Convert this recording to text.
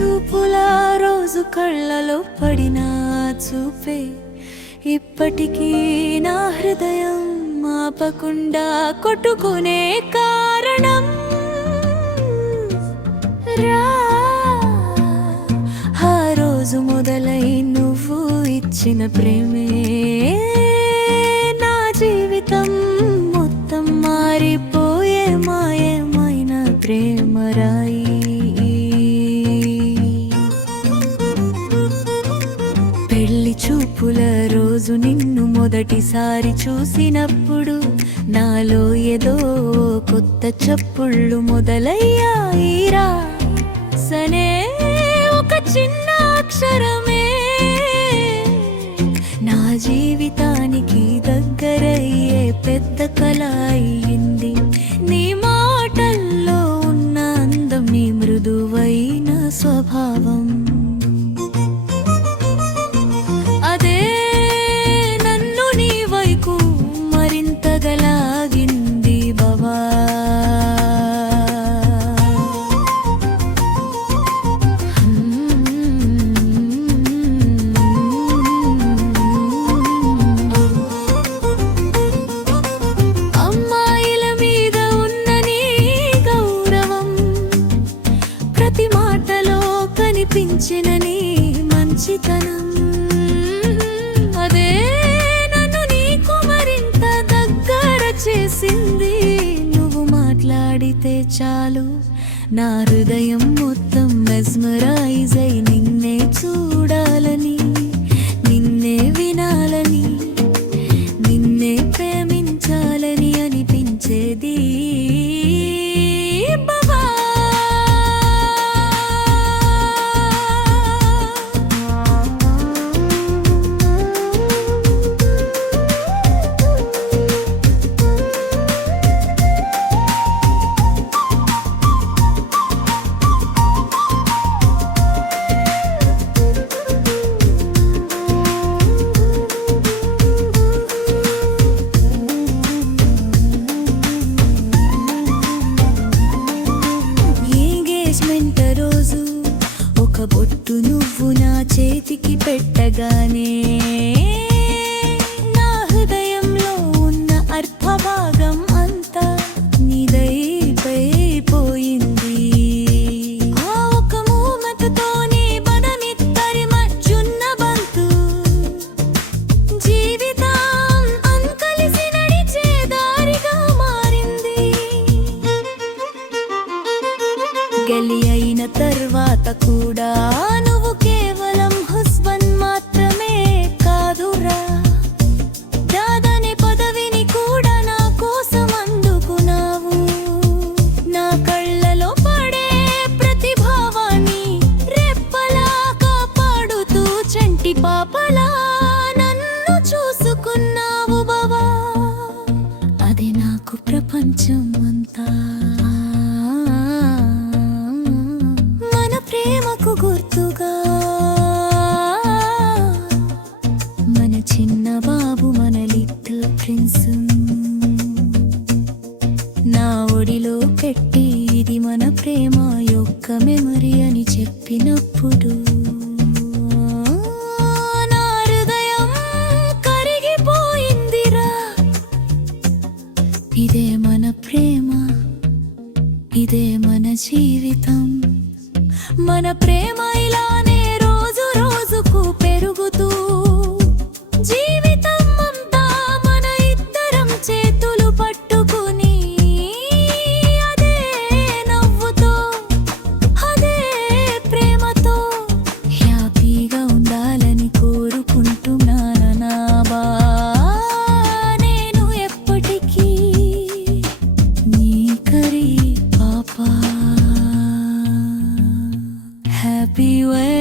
చూపుల రోజు కళ్ళలో పడిన చూపే ఇప్పటికీ నా హృదయం ఆపకుండా కొట్టుకునే కారణం. రా ఆ రోజు మొదలై నువ్వు ఇచ్చిన ప్రేమే నా జీవితం మొత్తం మారిపోయే మాయమైన ప్రేమరాయి. పెళ్లి చూపుల రోజు నిన్ను మొదటిసారి చూసినప్పుడు నాలో ఏదో కొత్త చప్పుళ్ళు మొదలయ్యాయిరా. సనే ఒక చిన్న అక్షరమే నా జీవితానికి దగ్గరయ్యే పెద్ద కల అయింది. నీ మాటల్లో ఉన్న అందం, నీ మృదువైన స్వభావం, అదే నన్ను నీ వైపు మరింతగా లాగింది బావా. అమ్మాయిల మీద ఉన్న నీ గౌరవం, ప్రతి మాటలో కనిపించిన నీ మంచితనం, అదే నన్ను నీకు మరింత దగ్గర చేసింది. నువ్వు మాట్లాడితే చాలు నా హృదయం మొత్తం మెస్మరైజ్ అయి నిన్నే చూడాలని, నిన్నే వినాలని, నిన్నే ప్రేమించాలని అనిపించేది బాబా. ఎంగేజ్మెంట్ రోజు ఒక బొట్టు నువ్వు నా చేతికి పెట్టగానే నా హృదయంలో ఉన్న అర్ధభాగం అంతా నీదైపోయింది. ఆ ఒక మూమెంట్తోనే మనమిద్దరి మధ్యున్న బంతు జీవితం కలిసి నడిచే దారిగా మారింది. గలి అయిన తర్వాత కూడా నువ్వు కేవలం హస్బెండ్ మాత్రమే కాదురా, దాదానే పదవిని కూడా నా కోసం అందుకున్నావు. నా కళ్ళలో పడే ప్రతి భావాన్ని రెప్పలా కాపాడుతూ చంటి పాపలా నన్ను చూసుకున్నావు బావా. అది నాకు ప్రపంచం అంతా. మన ప్రేమకు గుర్తుగా మన చిన్న బాబు, మన లిటిల్ ప్రిన్స్ నా ఒడిలో పెట్టి ఇది మన ప్రేమ యొక్క మెమరీ అని చెప్పినప్పుడు నా హృదయం కరిగిపోయిందిరా. ఇదే మన ప్రేమ, ఇదే మన జీవితం. మన ప్రేమ ఇలానే రోజు రోజుకు పెరుగుతూ జీవితం అంతా మన ఇద్దరం చేతులు పట్టుకుని అదే నవ్వుతో, అదే ప్రేమతో హ్యాపీగా ఉండాలని కోరుకుంటున్నాను నా బా. నేను ఎప్పటికీ నీ కరీ పాపా. Happy way.